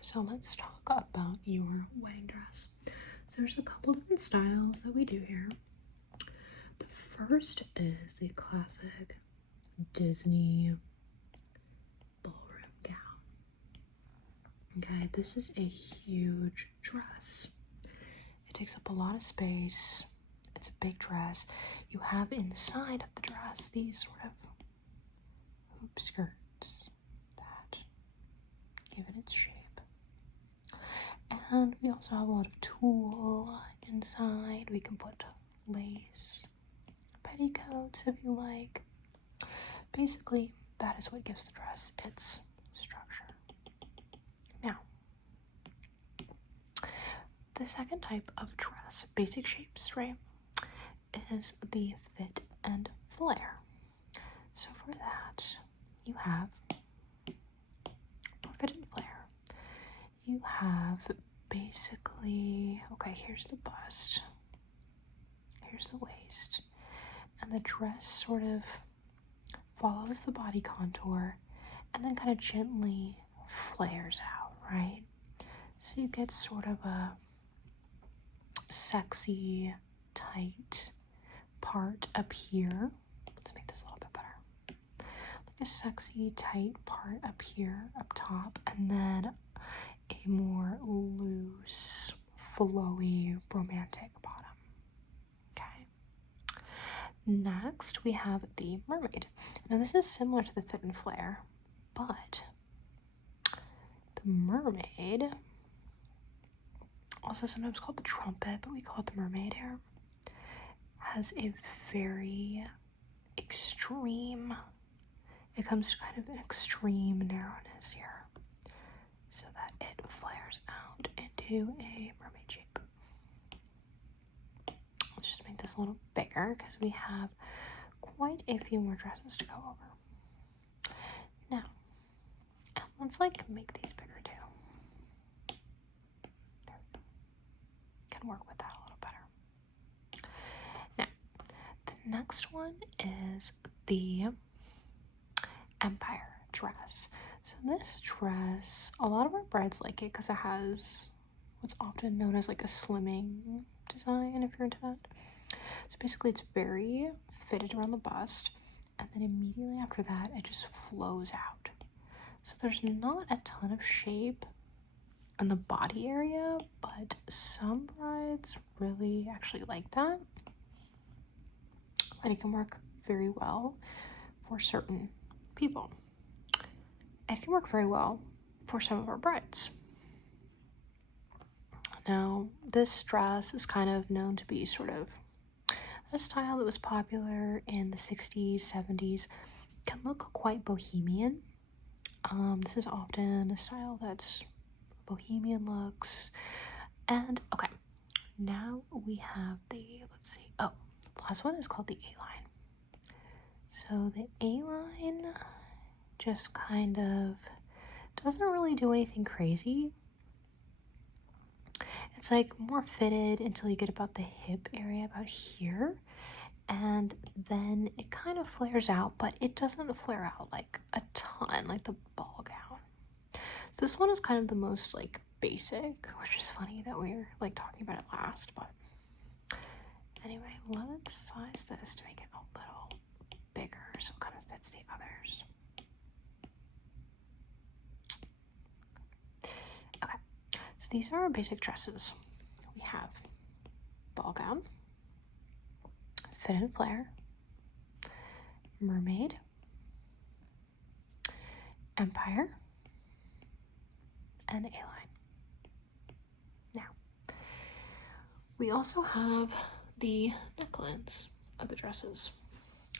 so let's talk about your wedding dress. So there's a couple different styles that we do here. The first is the classic Disney ballroom gown. Okay, this is a huge dress. It takes up a lot of space. It's a big dress. You have inside of the dress these sort of hoop skirts that give it its shape. And we also have a lot of tulle inside. We can put lace, petticoats if you like. Basically, that is what gives the dress its structure. Now, the second type of dress, basic shapes, right, is the fit and flare. So for that, you have, for fit and flare, you have basically, okay, here's the bust, here's the waist, and the dress sort of follows the body contour and then kind of gently flares out, right? So you get sort of a sexy, tight part up here. Let's make this a little bit better. Like a sexy, tight part up here, up top, and then a more loose, flowy, romantic bottom. Okay. Next, we have the mermaid. Now, this is similar to the fit and flare, but the mermaid, also sometimes called the trumpet, but we call it the mermaid here, has a very extreme, it comes to kind of an extreme narrowness here, so that it flares out into a mermaid shape. Let's just make this a little bigger because we have quite a few more dresses to go over. Now, let's make these bigger too. There we go. Can work with that a little better. Now, the next one is the Empire dress. So this dress, a lot of our brides like it because it has what's often known as like a slimming design, if you're into that. So basically it's very fitted around the bust, and then immediately after that it just flows out. So there's not a ton of shape in the body area, but some brides really actually like that. And it can work very well for certain people. It can work very well for some of our brides. Now, this dress is kind of known to be sort of a style that was popular in the 60s, 70s. Can look quite bohemian. This is often a style that's bohemian looks. And okay, now we have the, let's see, oh, the last one is called the A-line. So the A-line just kind of doesn't really do anything crazy. It's like more fitted until you get about the hip area about here, and then it kind of flares out, but it doesn't flare out like a ton like the ball gown. So this one is kind of the most like basic, which is funny that we're like talking about it last, but anyway, let's size this to make it a little bigger so it kind of fits the others. Okay, so these are our basic dresses. We have ball gown, fit and flare, mermaid, empire, and A-line. Now, we also have the necklines of the dresses.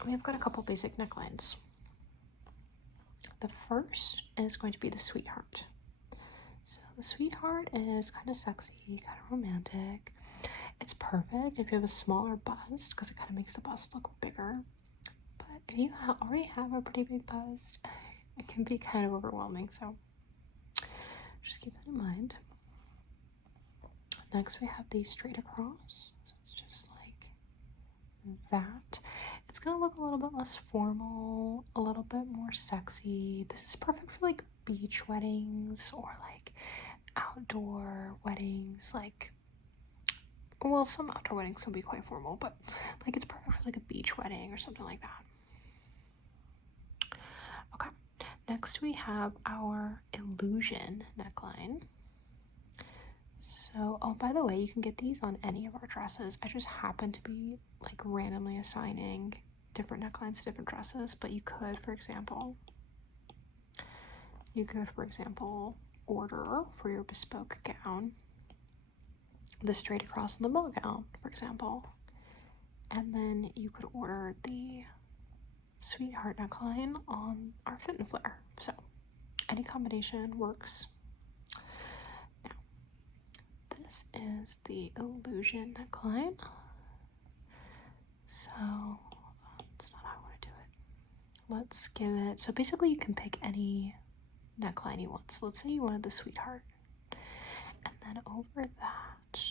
We've got a couple basic necklines. The first is going to be the sweetheart. So the sweetheart is kind of sexy, kind of romantic. It's perfect if you have a smaller bust because it kind of makes the bust look bigger. But if you already have a pretty big bust, it can be kind of overwhelming, so just keep that in mind. Next we have the straight across. So it's just like that. It's gonna look a little bit less formal, a little bit more sexy. This is perfect for like beach weddings or like outdoor weddings, like, well, some outdoor weddings can be quite formal, but like it's perfect for like a beach wedding or something like that. Okay, next we have our illusion neckline. So, oh, by the way, you can get these on any of our dresses. I just happen to be like randomly assigning different necklines to different dresses, but you could, for example, order for your bespoke gown the straight across in the ball gown, for example, and then you could order the sweetheart neckline on our Fit and Flare. So any combination works. Now, this is the illusion neckline. So that's not how I want to do it. Let's give it, so basically you can pick any neckline you want. So let's say you wanted the sweetheart, and then over that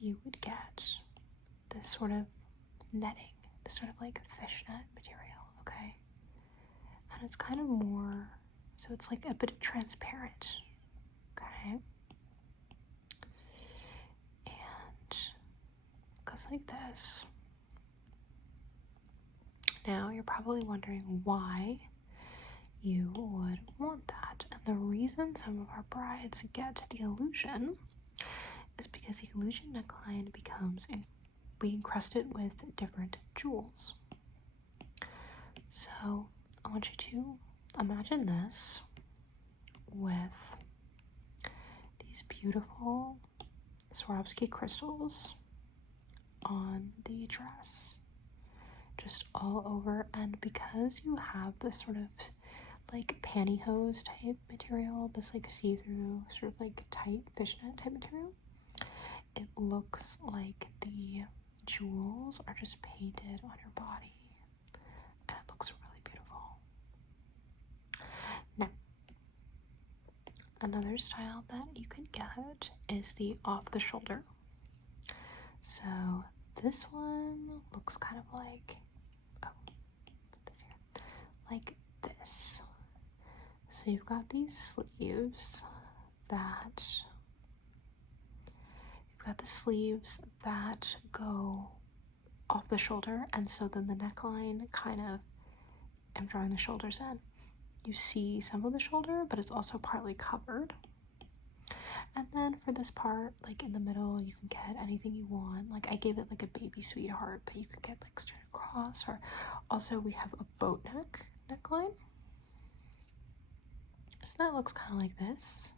you would get this sort of netting, this sort of like fishnet material, okay? And it's kind of more, so it's like a bit transparent, okay? And it goes like this. Now you're probably wondering why you would want that. And the reason some of our brides get the illusion is because the illusion neckline becomes, we encrust it with different jewels. So I want you to imagine this with these beautiful Swarovski crystals on the dress, just all over. And because you have this sort of like pantyhose type material, this like see-through sort of like tight fishnet type material, it looks like the jewels are just painted on your body, and it looks really beautiful. Now, another style that you can get is the off the shoulder. So this one looks kind of like, oh, put this here, like this. So you've got these sleeves that go off the shoulder, and so then the neckline kind of, I'm drawing the shoulders in. You see some of the shoulder, but it's also partly covered. And then for this part, like in the middle, you can get anything you want. Like I gave it like a baby sweetheart, but you could get like straight across, or also we have a boat neckline. So that looks kind of like this.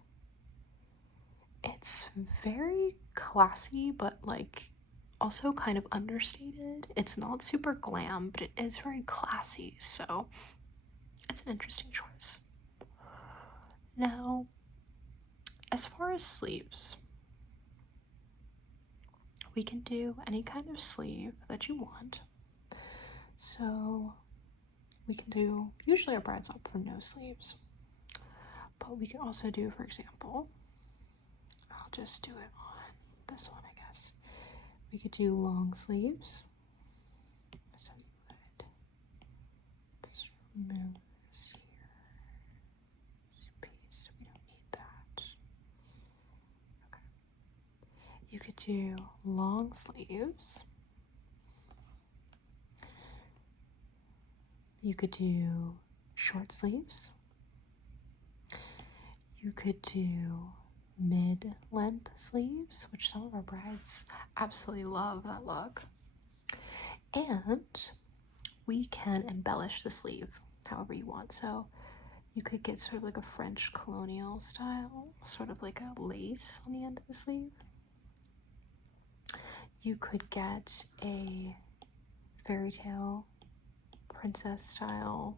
It's very classy, but like also kind of understated. It's not super glam, but it is very classy, so it's an interesting choice. Now, as far as sleeves, we can do any kind of sleeve that you want. So we can do, usually our brides opt for no sleeves, but we can also do, for example, I'll just do it on this one, I guess. We could do long sleeves. So let's remove this here. This piece, we don't need that. Okay. You could do long sleeves. You could do short sleeves. You could do mid-length sleeves, which some of our brides absolutely love that look. And we can embellish the sleeve however you want. So you could get sort of like a French colonial style, sort of like a lace on the end of the sleeve. You could get a fairy tale princess style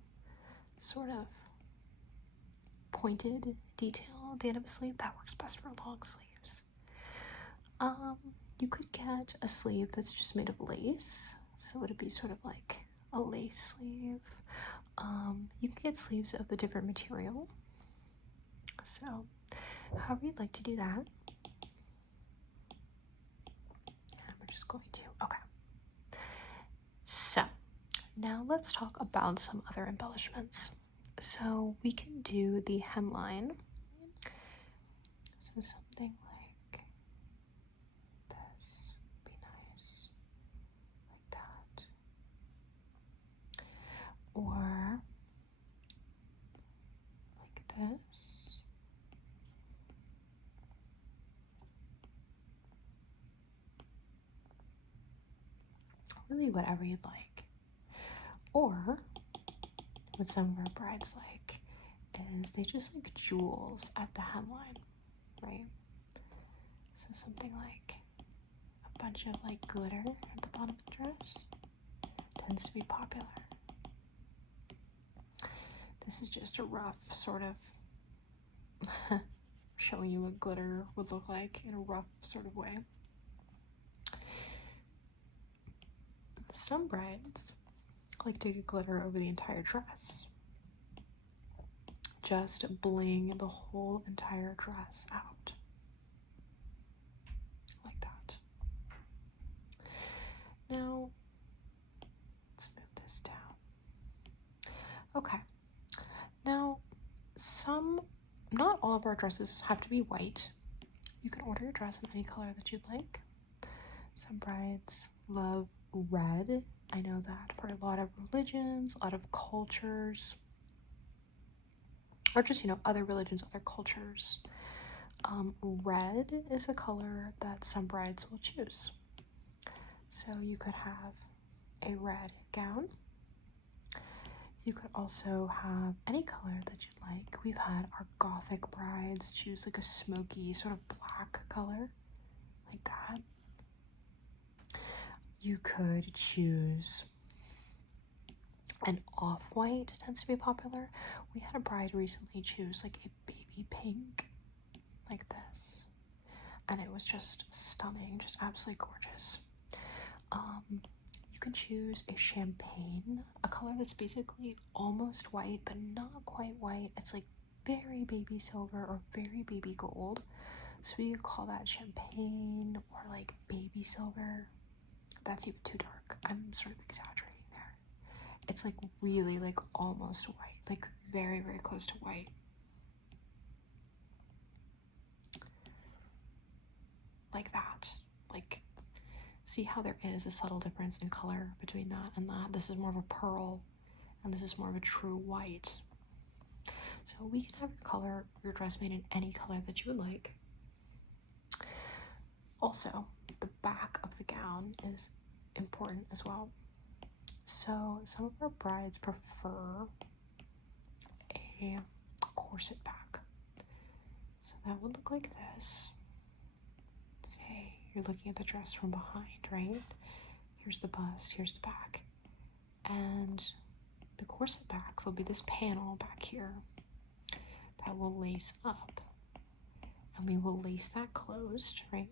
sort of pointed detail at the end of a sleeve. That works best for long sleeves. You could get a sleeve that's just made of lace, so it'd be sort of like a lace sleeve. You can get sleeves of a different material, so however you'd like to do that. And we're just going to, okay. So now let's talk about some other embellishments. So we can do the hemline. So something like this would be nice, like that. Or like this. Really whatever you'd like. Or what some of our brides like is they just like jewels at the hemline, right? So something like a bunch of like glitter at the bottom of the dress tends to be popular. This is just a rough sort of showing you what glitter would look like in a rough sort of way. Some brides like to get glitter over the entire dress. Just bling the whole entire dress out. Like that. Now, let's move this down. Okay. Now, not all of our dresses have to be white. You can order your dress in any color that you'd like. Some brides love red. I know that for a lot of religions, a lot of cultures, or just, other religions, other cultures. Red is a color that some brides will choose. So you could have a red gown. You could also have any color that you'd like. We've had our Gothic brides choose like a smoky sort of black color, like that. You could choose an off-white, tends to be popular. We had a bride recently choose like a baby pink, like this. And it was just stunning, just absolutely gorgeous. You can choose a champagne, a color that's basically almost white, but not quite white. It's like very baby silver or very baby gold. So we could call that champagne or like baby silver. That's even too dark. I'm sort of exaggerating there. It's like really like almost white, like very, very close to white. Like that. Like, see how there is a subtle difference in color between that and that. This is more of a pearl and this is more of a true white. So we can have your dress made in any color that you would like. Also, the back of the gown is important as well. So some of our brides prefer a corset back. So that would look like this. Say you're looking at the dress from behind, right? Here's the bust, here's the back. And the corset back, there'll be this panel back here that will lace up. And we will lace that closed, right?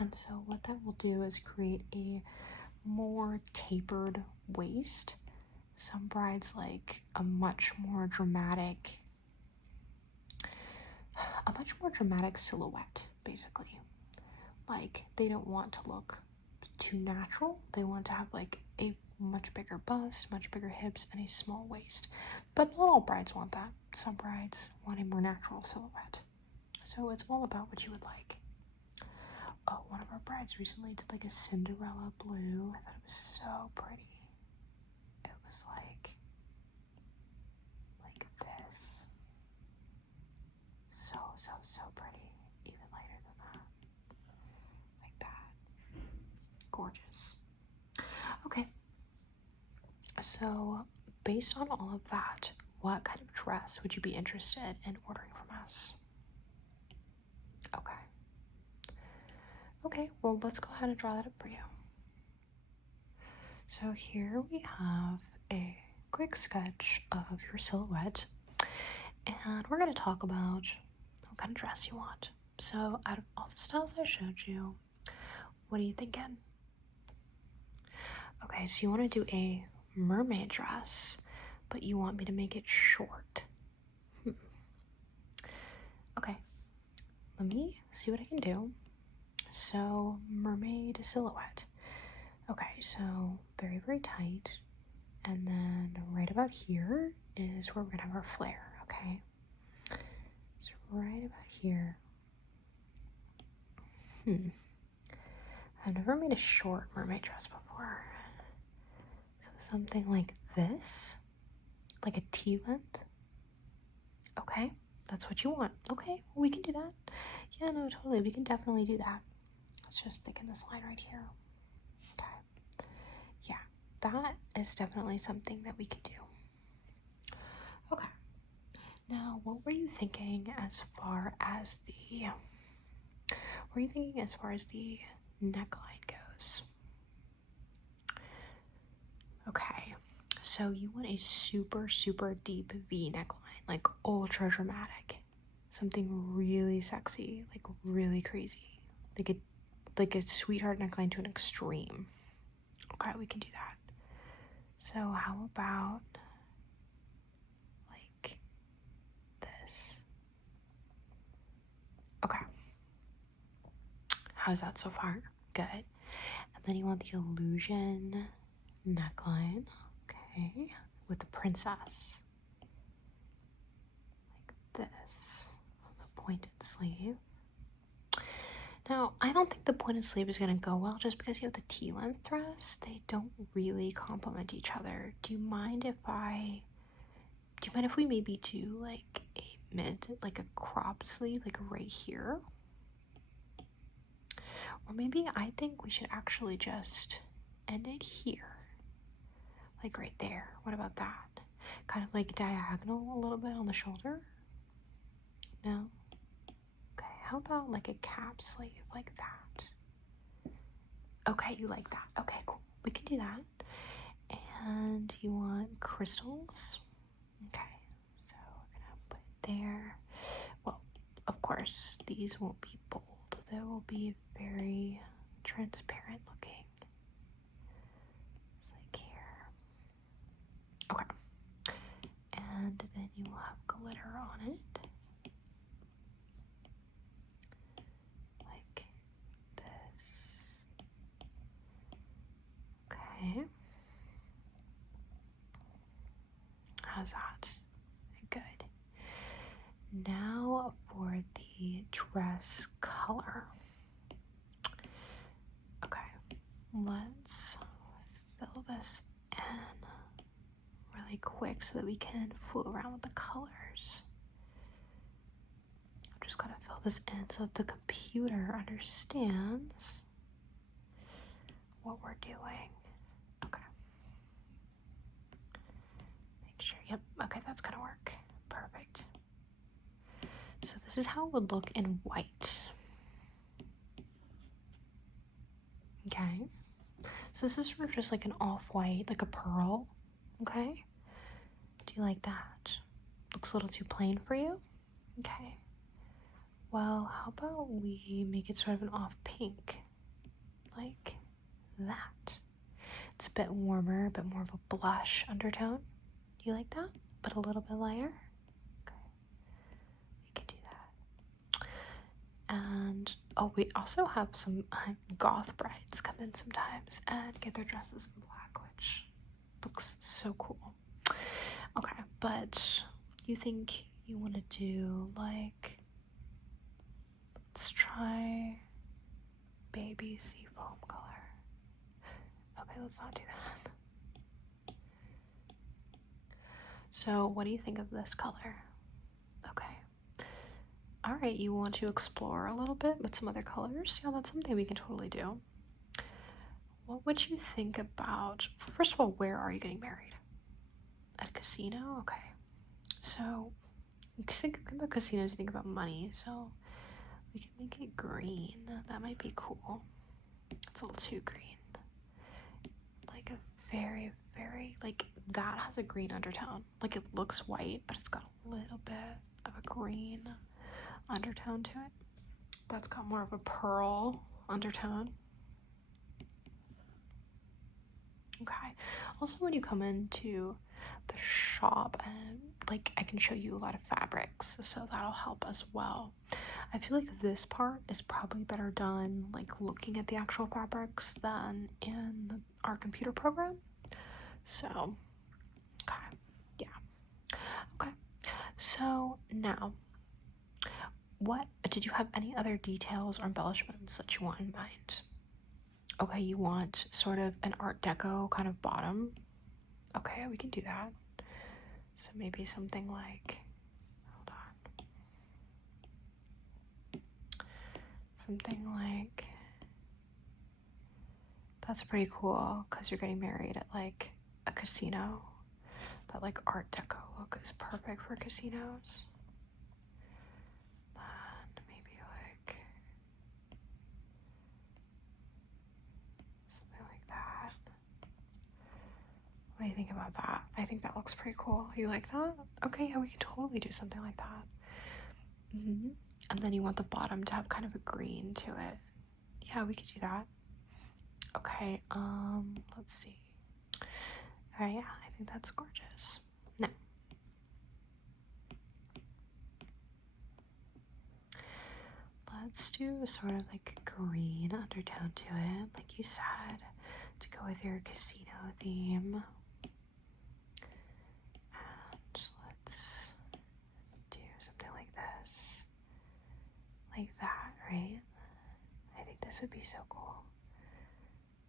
And so what that will do is create a more tapered waist. Some brides like a much more dramatic silhouette, basically. Like, they don't want to look too natural. They want to have like a much bigger bust, much bigger hips, and a small waist. But not all brides want that. Some brides want a more natural silhouette. So it's all about what you would like. Oh, one of our brides recently did like a Cinderella blue. I thought it was so pretty. It was like this. So pretty. Even lighter than that. Like that. Gorgeous. Okay. So, based on all of that, what kind of dress would you be interested in ordering from us? Okay. Okay, well, let's go ahead and draw that up for you. So here we have a quick sketch of your silhouette, and we're going to talk about what kind of dress you want. So out of all the styles I showed you, what are you thinking? Okay, so you want to do a mermaid dress, but you want me to make it short. Okay, let me see what I can do. So, mermaid silhouette. Okay, so very, very tight. And then right about here is where we're gonna have our flare, okay? So right about here. I've never made a short mermaid dress before. So something like this, like a T-length. Okay, that's what you want. Okay, we can do that. Yeah, no, totally. We can definitely do that. Let's just thicken this line right here. Okay. Yeah, that is definitely something that we can do. Okay. Now, what were you thinking as far as the neckline goes? Okay. So you want a super, super deep V neckline, like ultra dramatic. Something really sexy, like really crazy. Like a sweetheart neckline to an extreme. Okay, we can do that. So how about like this? Okay. How's that so far? Good. And then you want the illusion neckline. Okay. With the princess. Like this. The pointed sleeve. Now, I don't think the pointed sleeve is going to go well just because you have the T-length dress. They don't really complement each other. Do you mind if we maybe do like like a crop sleeve, like right here? Or maybe I think we should actually just end it here. Like right there. What about that? Kind of like diagonal a little bit on the shoulder? No? Okay, how about like a cap sleeve like that? Okay, you like that. Okay, cool. We can do that. And you want crystals? Okay, so we're gonna put it there. Well, of course, these won't be bold. They will be very transparent looking. It's like here. Okay. And then you will have glitter on it. Like this. Okay. How's that? Good. Now for the dress color. Okay, let's fill this in really quick so that we can fool around with the colors. I'm just gotta fill this in so that the computer understands what we're doing. Okay. Make sure, yep, okay, that's gonna work. Perfect. So this is how it would look in white. Okay. So this is sort of just like an off-white, like a pearl. Okay. Do you like that? Looks a little too plain for you? Okay. Well, how about we make it sort of an off pink? Like that. It's a bit warmer, a bit more of a blush undertone. Do you like that? But a little bit lighter? Okay. We can do that. And, oh, we also have some goth brides come in sometimes and get their dresses in black, which looks so cool. Okay, but you think you want to do like, let's try baby seafoam color. Okay, let's not do that. So what do you think of this color? Okay. All right, you want to explore a little bit with some other colors? Yeah, that's something we can totally do. What would you think about, first of all, where are you getting married? At a casino? Okay. So, think about casinos, you think about money, so we can make it green. That might be cool. It's a little too green. Like a very, very, like that has a green undertone. Like it looks white, but it's got a little bit of a green undertone to it. That's got more of a pearl undertone. Okay. Also, when you come into the shop, and like I can show you a lot of fabrics, so that'll help as well. I feel like this part is probably better done like looking at the actual fabrics than in our computer program. So, okay, yeah. Okay, so now What did you have any other details or embellishments that you want in mind? Okay, you want sort of an Art Deco kind of bottom. Okay, we can do that. So maybe something like, hold on, something like, that's pretty cool because you're getting married at like a casino. That like Art Deco look is perfect for casinos. And maybe like something like that. What do you think about that? I think that looks pretty cool. You like that? Okay, yeah, we can totally do something like that. And then you want the bottom to have kind of a green to it. Yeah, we could do that. Okay, let's see. All right, yeah, I think that's gorgeous. Now, let's do sort of like a green undertone to it, like you said, to go with your casino theme. And let's do something like this. Like that, right? I think this would be so cool.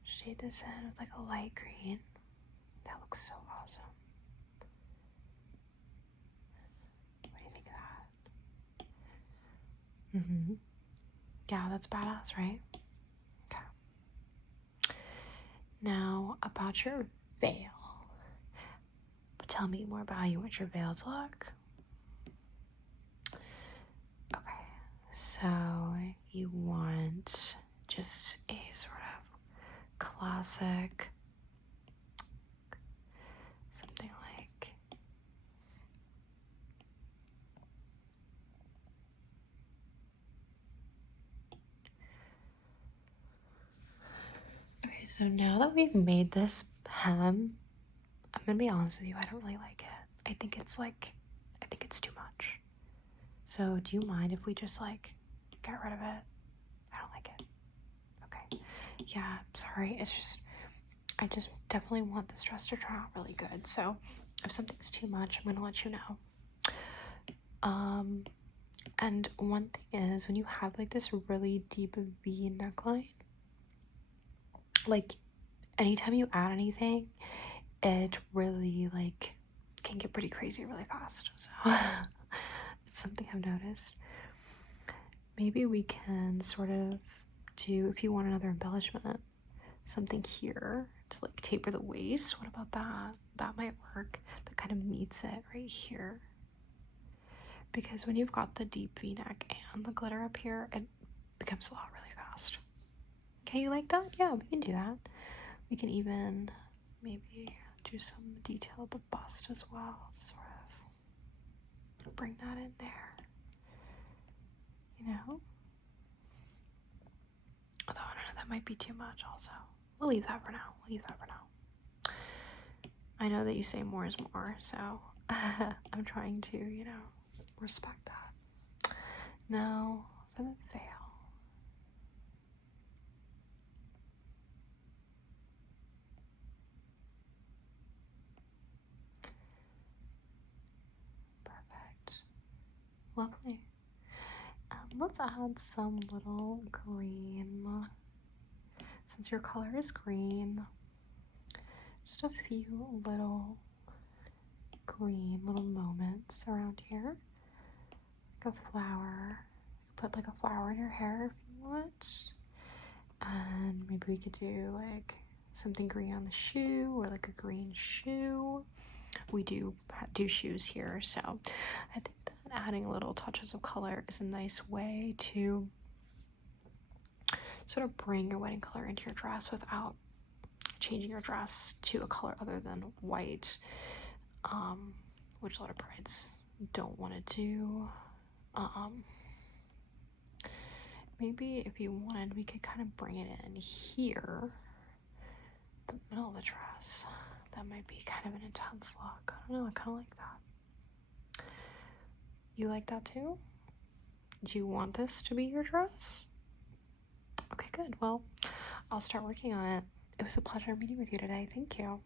Shade this in with like a light green. That looks so awesome. What do you think of that? Yeah, that's badass, right? Okay. Now, about your veil. Tell me more about how you want your veil to look. Okay, so you want just a sort of classic, something like, okay, so now that we've made this hem, I'm gonna be honest with you, I don't really like it. I think it's too much. So do you mind if we just like get rid of it? I don't like it. Okay. Yeah, sorry. It's just, I just definitely want this dress to turn out really good. So if something's too much, I'm gonna let you know. And one thing is, when you have like this really deep V neckline, like anytime you add anything, it really like can get pretty crazy really fast. So it's something I've noticed. Maybe we can sort of do, if you want another embellishment, something here to like taper the waist. What about that? That might work. That kind of meets it right here. Because when you've got the deep V-neck and the glitter up here, it becomes a lot really fast. Okay, you like that? Yeah, we can do that. We can even maybe do some detail at the bust as well, sort of bring that in there, you know? Although I don't know, that might be too much also. We'll leave that for now. I know that you say more is more, so I'm trying to, you know, respect that. Now, for the veil. Perfect. Lovely. Let's add some little green. Since your color is green, just a few little green little moments around here. Like a flower. Put like a flower in your hair if you want. And maybe we could do like something green on the shoe, or like a green shoe. We do shoes here, so I think that adding little touches of color is a nice way to sort of bring your wedding color into your dress without changing your dress to a color other than white, which a lot of brides don't want to do. Maybe if you wanted, we could kind of bring it in here, the middle of the dress. That might be kind of an intense look. I don't know, I kind of like that. You like that too? Do you want this to be your dress? Okay, good. Well, I'll start working on it. It was a pleasure meeting with you today. Thank you.